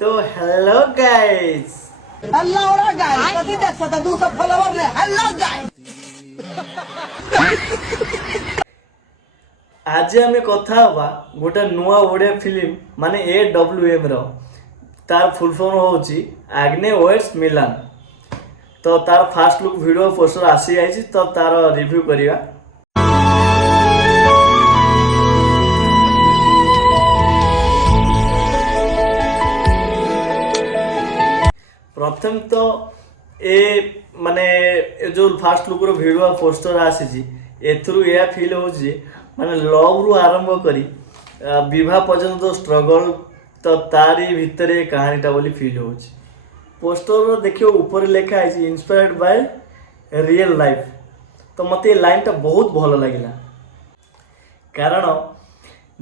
तो hello guys hello guys कति देख सकता 200 फॉलोवर ले हेलो गाइस आज आम कथा हवा गोटे नुआ ओडिया फिल्म माने AWM रो तार फुल फॉर्म होची आग्ने वेट्स मिलान। तो तार फास्ट लुक वीडियो पोस्टर आसी जाइए तो तार रिव्यू करिया। प्रथम तो ए माने जो फास्ट लुक रो वीडियो पोस्टर आसी एथरू या फील हो माने लव रु आरंभ करी विवाह पर्यंत जो स्ट्रगल तो तारी भितर कहानीटा बोली फील हो। पोस्टर देखियो ऊपर लिखा है इंस्पायर्ड बाय रियल लाइफ। तो मत ये लाइनटा बहुत भल लगिला कारण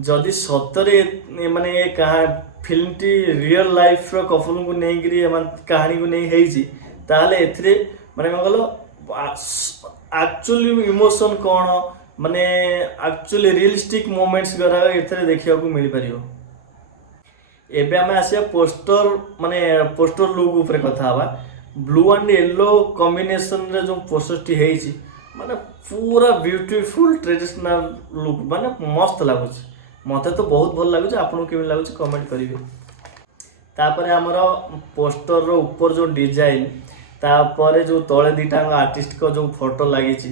जदि सतरे माने कहा फिल्म टी रियल लाइफ रो कपल को नहीं कहानी को नहीं है ताहले एथिरे माने कौन कल एक्चुअली इमोशन कौन माने एक्चुअली रियलिस्टिक मोमेंट्स गरा एथिरे देखिया को मिल परियो। एबे आमे आसिया पोस्टर माने पोस्टर लुक ऊपर कथा हवा। ब्लू एंड येलो कॉम्बिनेशन रे जो पोस्टर टी हेची माने पूरा ब्यूटीफुल ट्रेडिशनल लुक माने मस्त लागुच। मते तो बहुत भल लागुच आपन केमि लागुच कमेंट करिवे। तापर हमर पोस्टर रो ऊपर जो डिजाइन तापर जो तळे दिटा आर्टिस्ट को जो फोटो लागिची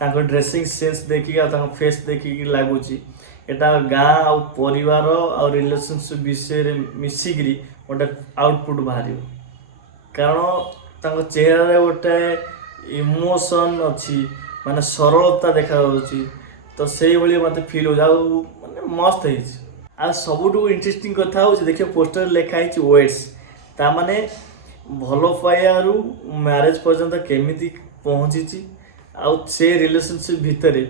ताको ड्रेसिंग सेंस देखिक ताको फेस देखिक लागुची एटा गाँ आ परिवार आ रिलेशनशिप विषय मिसिकी गोटे आउटपुट बाहर कारण ताको चेहरा रे गोटे इमोशन अच्छी माने सरलता देखा जाउची। तो सेही भली मते फील हो जाउ माने मस्त है। आ सबुठु इंटरेस्टिंग कथा हो देखिए पोस्टर लिखा है वेट्स ता माने भल पाइबारु मैरिज पर्यंत केमिति पहुँची आ से रिलेशनशिप भितर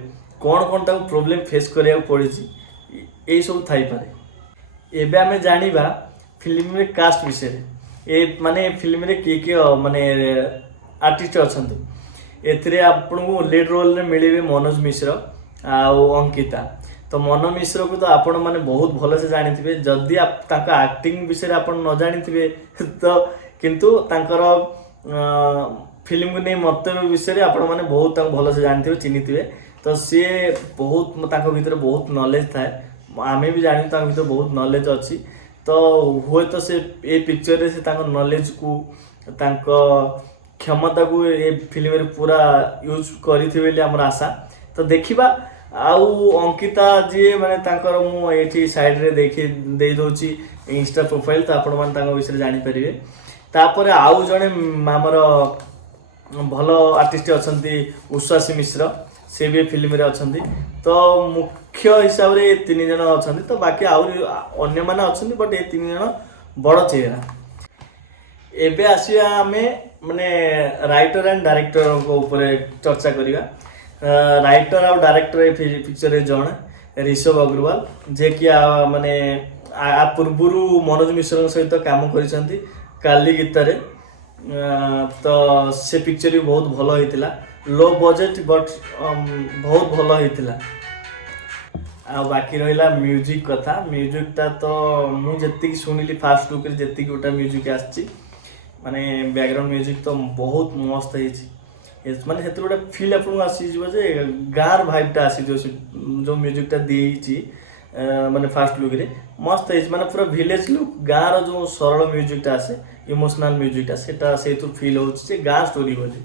कौन कौन ताको प्रॉब्लम फेस करिया पड़ी यही सब थाई पारे। एबे आमे जानिबा फिल्म रे कास्ट विषय ए माने फिल्म रे किए माने आर्टिस्ट अछंती एथिरे आपनको लीड रोल रे मिलिबे मनोज मिश्र आ अंकिता। तो मनोज मिश्र को तो आपण माने बहुत भल से जानिथिबे जदि आप ताका एक्टिंग विषय आपण न जानिथिबे तो किंतु तांकर फिल्म को नहीं मंतव्य विषय आपण माने बहुत भल से जानिथिबे चिन्हिथिबे। तो सी बहुत तांको भीतर बहुत नॉलेज थाए आमे भी जानि तांको भीतर बहुत नॉलेज अच्छी। तो हुए तो से ए पिक्चर रे से तांको नॉलेज को तांको क्षमता को ए फिल्म रे पूरा यूज करिथिबे ले हमर आशा। तो देखिबा आउ अंकिता जी माने तांकर मु एठी साइड रे देखि दे दोची इंस्टा प्रोफाइल तो आपण मान तांको विषय जानि परिबे। तापर आउ जने हमर भल आर्टिस्ट अछंती उश्वासी मिश्र से भी फिल्म रे अछंती। तो मुख्य हिसाब रे तीन जन अछंती तो बाकी आउरी अन्य माने अछंती बट ए तीन जन बड़ चेहरा। एबे आसिया आमे माने राइटर एंड डायरेक्टर को ऊपर चर्चा करिया। राइटर और डायरेक्टर ए पिक्चर रे जण ऋषभ अग्रवाल जे कि माने आ पूर्वरु मनोज मिश्र सहित काम करिसंती काली गीत रे। तो से पिक्चर भी बहुत भल होइतिला लो बजेट बट बहुत भल होइतिला। आ बाकी रहिला म्यूजिक कथा म्यूजिकटा तो मु जत्ति सुनिली फास्ट लुक रे जत्ति गोटा म्यूजिक आछि माने बैकग्राउंड म्यूजिक तो बहुत मस्त होइछि माने हेतु गोटा फील आपन आसी जिवो जे गार वाइबटा आसी जो म्यूजिकटा देइछि माने फास्ट लुक रे मस्त है माने पूरा विलेज लुक गार जो सरल म्यूजिकटा आसे इमोशनल म्यूजिकटा सेटा सेतु फील होछि जे गार स्टोरी बोली।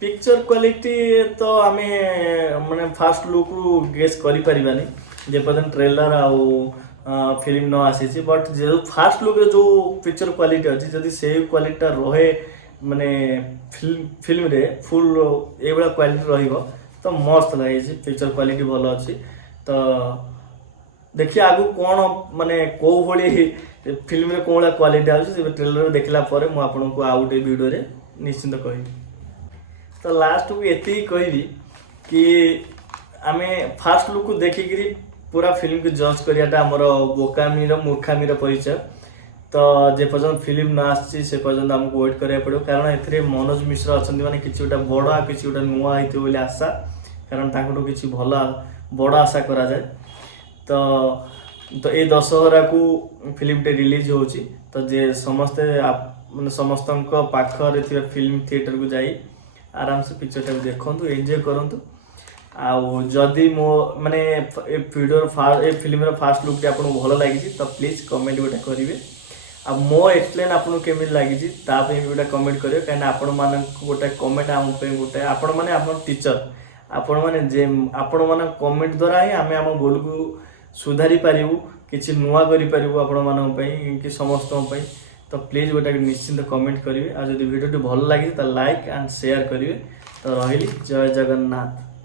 पिक्चर क्वालिटी तो आमे माने फास्ट लुक रु गेस करि परिबानी जे पर्यंत ट्रेलर आउ फिल्म न आसी बट जो फास्ट लुक जो पिक्चर क्वालिटी अछि जदि से क्वालिटीटा रहे माने फिल्म रे फुल ए बडा क्वालिटी रहिबो तो मस्त लागे पिक्चर क्वालिटी भलो अछि। तो देखिए आगु कौन माने को भली फिल्म रे कोला क्वालिटी आउछ से ट्रेलर देखला परे मु आपन को आउट वीडियो रे निश्चित कहि। तो लास्ट को एति कहिबी कि आमे फास्ट लुक को देखिकरी पूरा फिल्म को जज करियाटा हमर बोकामी रो मूर्खामी रो परिचय। तो जे पर्यंत फिल्म ना आछि से पर्यंत हमको वेट करिया पड़ो कारण एथरे मनोज मिश्र अछंती माने किछि गोटा बड़ा किछि गोटा नुआ हिते बोली आशा कारण ताकटो किछि भला बड़ा आशा करा जाय। तो तो ये दशहरा को फिल्मटे रिलीज होची तो जे समस्ते माने समस्तक पाखरे थिबा फिल्म थिएटर को जाई आराम से पिक्चरटा देखंतु एंजॉय करंतु आउ जदि मो माने ए वीडियो ए फिल्म फास्ट लुक आपको भल लगी तो प्लीज कमेंट गोटे करेंगे आ मो एक्सप्लेन आपको केमी लगी गोटे कमेंट करेंगे कहीं आपण मान गोटे कमेंट आम गोटे आपण मैंने आप टीचर आपण मैंने जे आपण मान कमेंट द्वारा ही आम आम गोल को सुधारी पारू किसी नुआ करूँ आपण मान कि समस्त तो प्लीज गोटे निश्चिंत कमेंट करेंगे आ जब वीडियो भल लगी तो लाइक एंड शेयर करेंगे तो रही जय जगन्नाथ।